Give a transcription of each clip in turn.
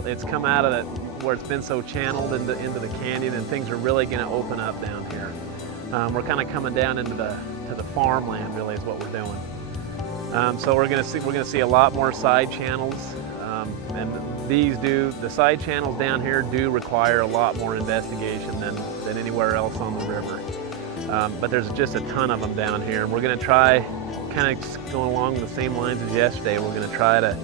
really, it's come out of that where it's been so channeled into the canyon, and things are really going to open up down here. We're kind of coming down into the farmland, really, is what we're doing. So we're going to see a lot more side channels, and the side channels down here do require a lot more investigation than anywhere else on the river. But there's just a ton of them down here, and we're going to try, kind of going along the same lines as yesterday, we're going to try to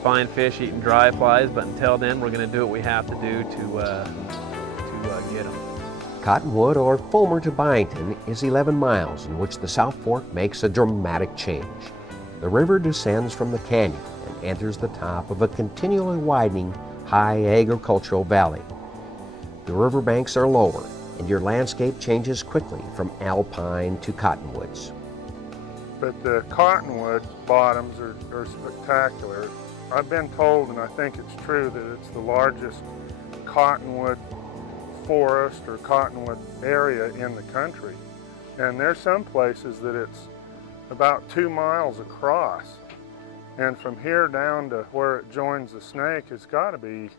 find fish eating dry flies, but until then we're going to do what we have to do to get them. Cottonwood, or Fulmer to Byington, is 11 miles in which the South Fork makes a dramatic change. The river descends from the canyon and enters the top of a continually widening high agricultural valley. The riverbanks are lower, and your landscape changes quickly from alpine to cottonwoods. But the cottonwood bottoms are spectacular. I've been told, and I think it's true, that it's the largest cottonwood forest or cottonwood area in the country. And there's some places that it's about 2 miles across. And from here down to where it joins the Snake, it's got to be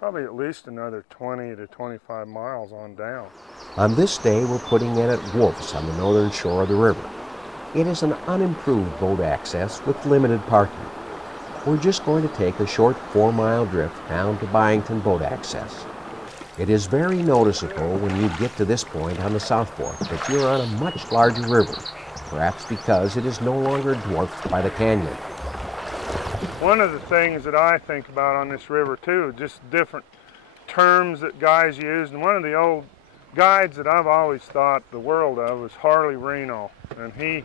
probably at least another 20 to 25 miles on down. On this day, we're putting in at Wolf's on the northern shore of the river. It is an unimproved boat access with limited parking. We're just going to take a short 4-mile drift down to Byington boat access. It is very noticeable when you get to this point on the South Fork that you're on a much larger river, perhaps because it is no longer dwarfed by the canyon. One of the things that I think about on this river too, just different terms that guys use, and one of the old guides that I've always thought the world of was Harley Reno, and he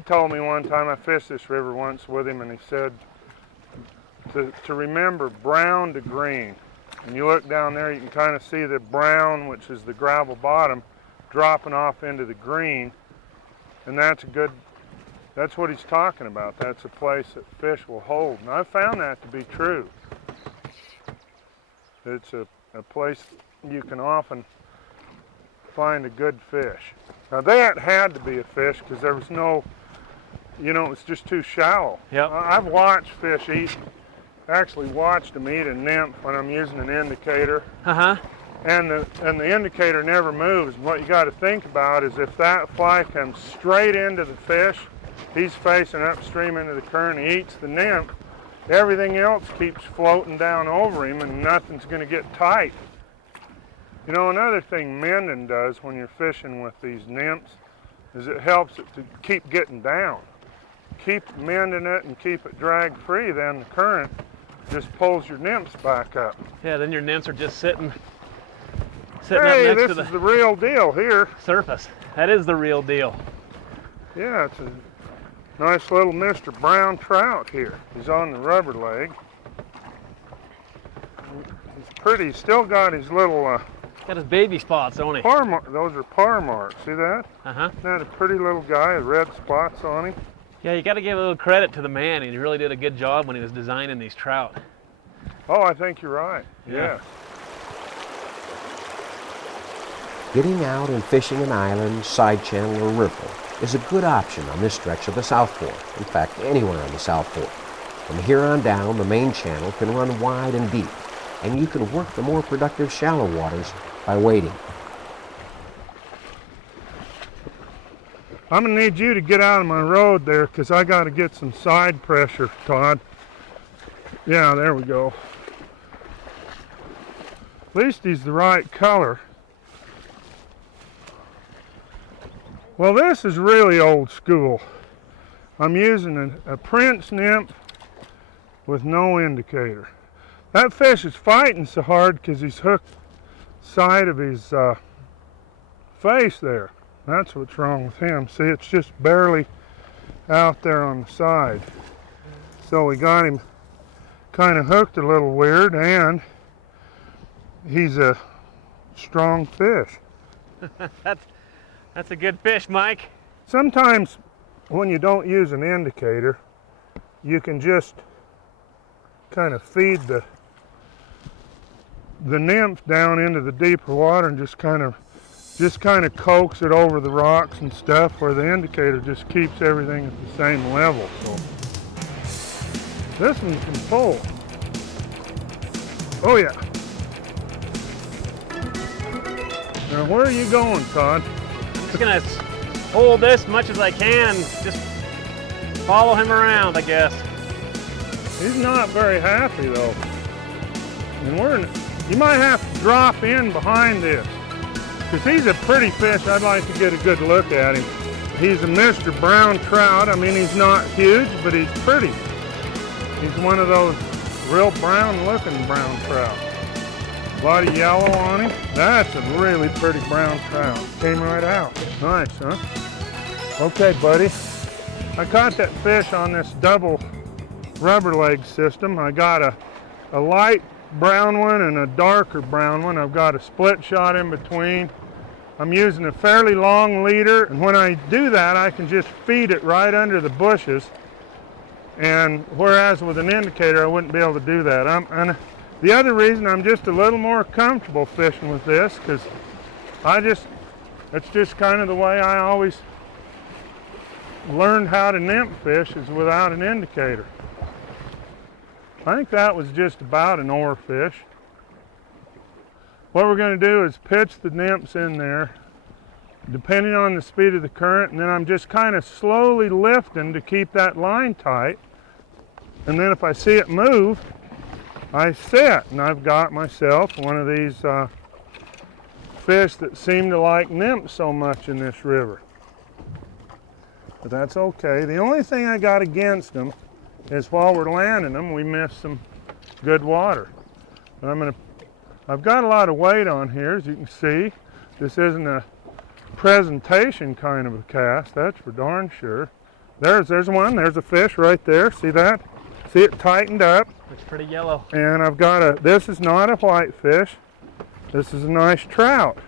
told me one time, I fished this river once with him, and he said to remember brown to green. And you look down there, you can kind of see the brown, which is the gravel bottom, dropping off into the green, and that's what he's talking about. That's a place that fish will hold, and I've found that to be true. It's a place you can often find a good fish. Now that had to be a fish because there was no, it's just too shallow. Yep. I've watched fish eat, actually watched them eat a nymph when I'm using an indicator. Uh-huh. And the indicator never moves. And what you got to think about is if that fly comes straight into the fish, he's facing upstream into the current, he eats the nymph, everything else keeps floating down over him and nothing's going to get tight. Another thing mending does when you're fishing with these nymphs is it helps it to keep getting down. Keep mending it and keep it drag free, then the current just pulls your nymphs back up. Yeah, then your nymphs are just sitting Hey, up next this to the is the real deal here. surface. That is the real deal. Yeah, it's a nice little Mr. Brown trout here. He's on the rubber leg. He's pretty. He's still got his little Got his baby spots, don't he? those are par marks. See that? Uh-huh. Isn't that a pretty little guy with red spots on him? Yeah, you got to give a little credit to the man. He really did a good job when he was designing these trout. Oh, I think you're right. Yeah. Yeah. Getting out and fishing an island, side channel, or riffle is a good option on this stretch of the South Fork. In fact, anywhere on the South Fork. From here on down, the main channel can run wide and deep, and you can work the more productive shallow waters by wading. I'm gonna need you to get out of my road there because I got to get some side pressure, Todd. Yeah, there we go. At least he's the right color. Well, this is really old school. I'm using a Prince nymph with no indicator. That fish is fighting so hard because he's hooked side of his face there. That's what's wrong with him. See, it's just barely out there on the side. So we got him kind of hooked a little weird, and he's a strong fish. That's a good fish, Mike. Sometimes when you don't use an indicator, you can just kind of feed the nymph down into the deeper water and just kind of coax it over the rocks and stuff, where the indicator just keeps everything at the same level. So This one can pull. Oh yeah. Now where are you going, Todd? Just gonna hold this as much as I can, just follow him around, I guess. He's not very happy though. And you might have to drop in behind this, because he's a pretty fish. I'd like to get a good look at him. He's a Mr. Brown Trout. I mean, he's not huge, but he's pretty. He's one of those real brown looking brown trout. A lot of yellow on him. That's a really pretty brown trout. Came right out. Nice, huh? Okay, buddy. I caught that fish on this double rubber leg system. I got a light brown one and a darker brown one. I've got a split shot in between. I'm using a fairly long leader, and when I do that, I can just feed it right under the bushes. And whereas with an indicator, I wouldn't be able to do that. And the other reason I'm just a little more comfortable fishing with this, because it's just kind of the way I always learned how to nymph fish, is without an indicator. I think that was just about an oar fish. What we're going to do is pitch the nymphs in there, depending on the speed of the current, and then I'm just kind of slowly lifting to keep that line tight. And then if I see it move, I set, and I've got myself one of these fish that seem to like nymphs so much in this river. But that's okay. The only thing I got against them is while we're landing them, we miss some good water. But I've got a lot of weight on here, as you can see. This isn't a presentation kind of a cast, that's for darn sure. There's one, there's a fish right there, see that? See it tightened up. Looks pretty yellow. And I've got this is not a whitefish, this is a nice trout.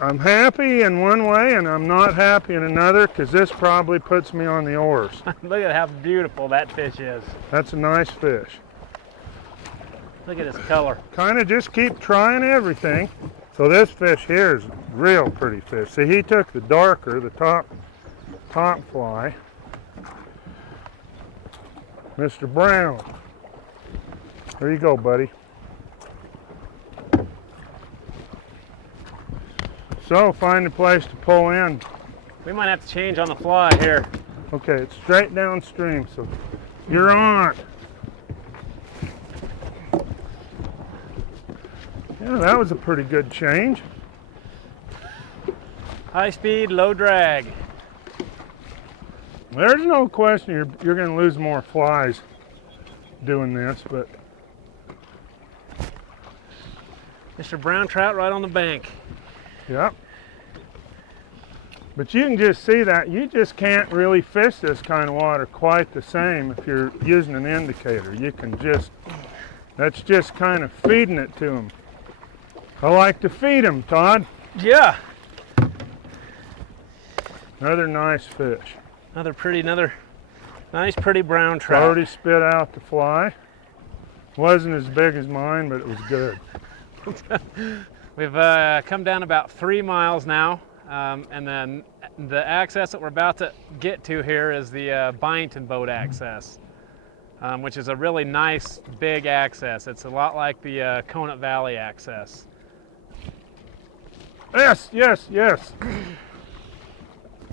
I'm happy in one way and I'm not happy in another, because this probably puts me on the oars. Look at how beautiful that fish is. That's a nice fish. Look at his color. Kind of just keep trying everything. So this fish here is real pretty fish. See, he took the darker, the top fly. Mr. Brown. There you go, buddy. So find a place to pull in. We might have to change on the fly here. Okay, it's straight downstream, so you're on. Yeah, that was a pretty good change. High speed, low drag. There's no question you're going to lose more flies doing this, but Mr. Brown Trout right on the bank. yeah. But you can just see that you just can't really fish this kind of water quite the same if you're using an indicator. You can that's just kind of feeding it to them. I like to feed them, Todd. Yeah. Another nice fish. Another nice pretty brown It's trout. already spit out the fly. Wasn't as big as mine, but it was good. We've come down about 3 miles now, and then the access that we're about to get to here is the Byington boat access, which is a really nice big access. It's a lot like the Conant Valley access. Yes, yes, yes.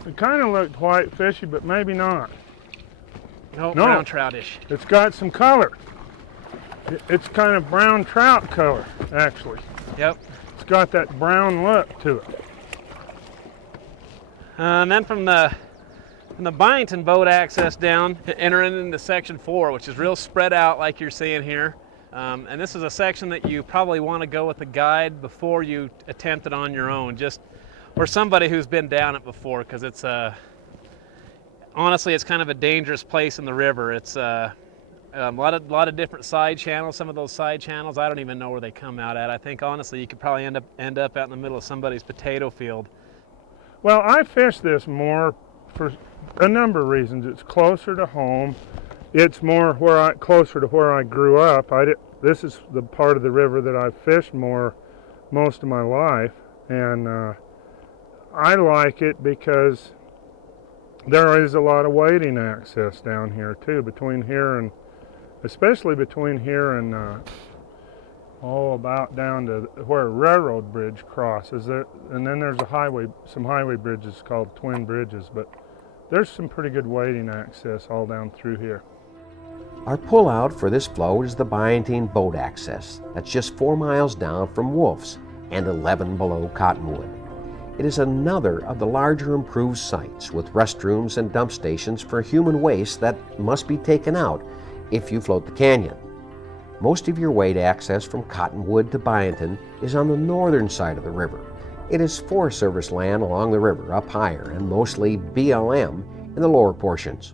It kind of looked white fishy, but maybe not. No, No. brown troutish. It's got some color. It's kind of brown trout color, actually. Yep. It's got that brown look to it. And then from the Byington boat access down, entering into section 4, which is real spread out like you're seeing here. And this is a section that you probably want to go with a guide before you attempt it on your own, or somebody who's been down it before, because it's honestly, it's kind of a dangerous place in the river. It's a lot of different side channels. Some of those side channels, I don't even know where they come out at. I think honestly, you could probably end up out in the middle of somebody's potato field. Well, I fish this more for a number of reasons. It's closer to home. It's more closer to where I grew up. This is the part of the river that I've fished most of my life, and I like it because there is a lot of wading access down here too, between here and especially between here and about down to where a railroad bridge crosses there, and then there's a highway, some highway bridges called twin bridges, but there's some pretty good wading access all down through here. Our pullout for this float is the Byantine Boat Access. That's just 4 miles down from Wolf's and 11 below Cottonwood. It is another of the larger improved sites with restrooms and dump stations for human waste that must be taken out if you float the canyon. Most of your wade access from Cottonwood to Byantine is on the northern side of the river. It is Forest Service land along the river up higher and mostly BLM in the lower portions.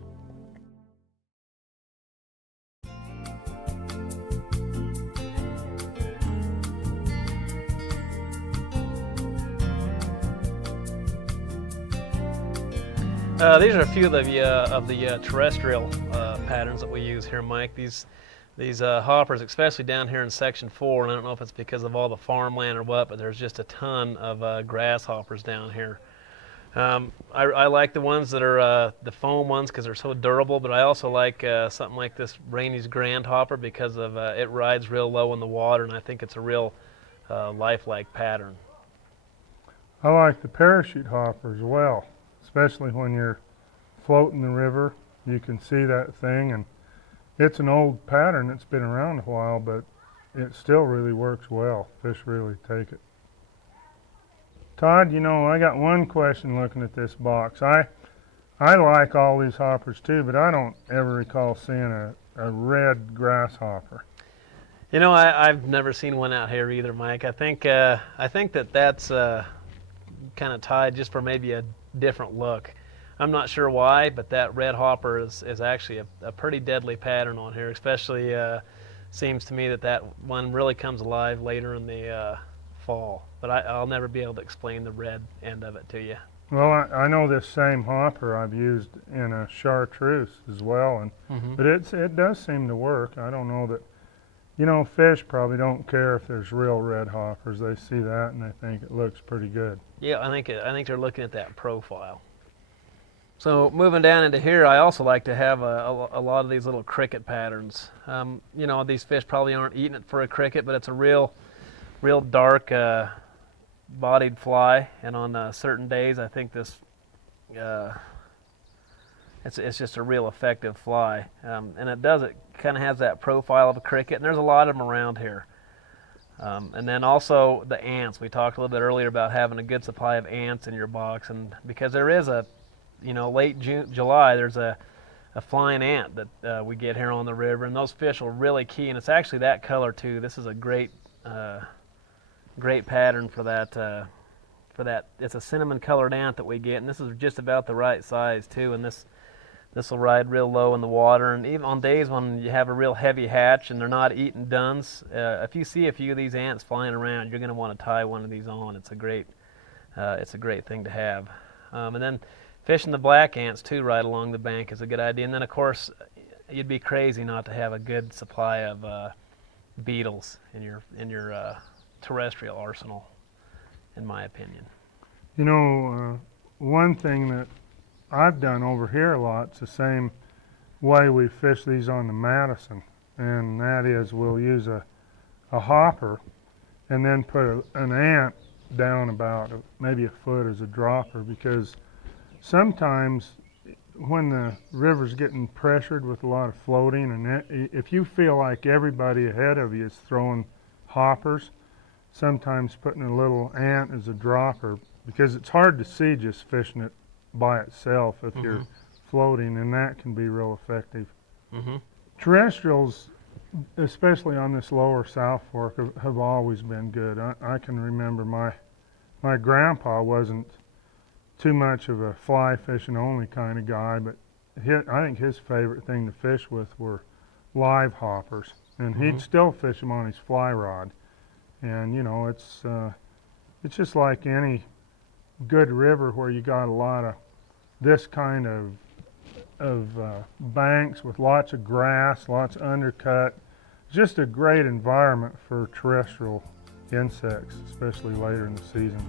These are a few of the terrestrial patterns that we use here, Mike. These hoppers, especially down here in Section 4, and I don't know if it's because of all the farmland or what, but there's just a ton of grasshoppers down here. I like the ones that are the foam ones because they're so durable, but I also like something like this Rainey's Grand Hopper because of it rides real low in the water, and I think it's a real lifelike pattern. I like the parachute hopper as well, especially when you're floating the river. You can see that thing, and it's an old pattern. It's been around a while, but it still really works well. Fish really take it. Todd, you know, I got one question looking at this box. I like all these hoppers too, but I don't ever recall seeing a red grasshopper. You know, I've never seen one out here either, Mike. I think that's kind of tied just for maybe a different look. I'm not sure why, but that red hopper is actually a pretty deadly pattern on here, especially seems to me that one really comes alive later in the fall. But I'll never be able to explain the red end of it to you. Well, I know this same hopper I've used in a chartreuse as well, but it does seem to work. I don't know that, you know, fish probably don't care if there's real red hoppers. They see that and they think it looks pretty good. Yeah, I think they're looking at that profile. So moving down into here, I also like to have a lot of these little cricket patterns. You know, these fish probably aren't eating it for a cricket, but it's a real dark bodied fly, and on certain days I think this it's just a real effective fly, and it kind of has that profile of a cricket, and there's a lot of them around here. And then also the ants. We talked a little bit earlier about having a good supply of ants in your box, and because there is late July, there's a flying ant that we get here on the river, and those fish will really key, and it's actually that color too. This is a great pattern for that. It's a cinnamon colored ant that we get, and this is just about the right size too, and this will ride real low in the water, and even on days when you have a real heavy hatch and they're not eating duns, if you see a few of these ants flying around, you're going to want to tie one of these on. It's a great thing to have. And then fishing the black ants too right along the bank is a good idea. And then of course, you'd be crazy not to have a good supply of beetles in your terrestrial arsenal, in my opinion. You know, one thing that I've done over here a lot, it's the same way we fish these on the Madison, and that is we'll use a hopper and then put an ant down about maybe a foot as a dropper, because sometimes when the river's getting pressured with a lot of floating, and if you feel like everybody ahead of you is throwing hoppers, sometimes putting a little ant as a dropper, because it's hard to see just fishing it by itself if you're floating, and that can be real effective. Terrestrials, especially on this lower South Fork, have always been good. I can remember my grandpa wasn't too much of a fly fishing only kind of guy, but I think his favorite thing to fish with were live hoppers, and he'd still fish them on his fly rod. And you know, it's just like any good river where you got a lot of this kind of banks with lots of grass, lots of undercut. Just a great environment for terrestrial insects, especially later in the season.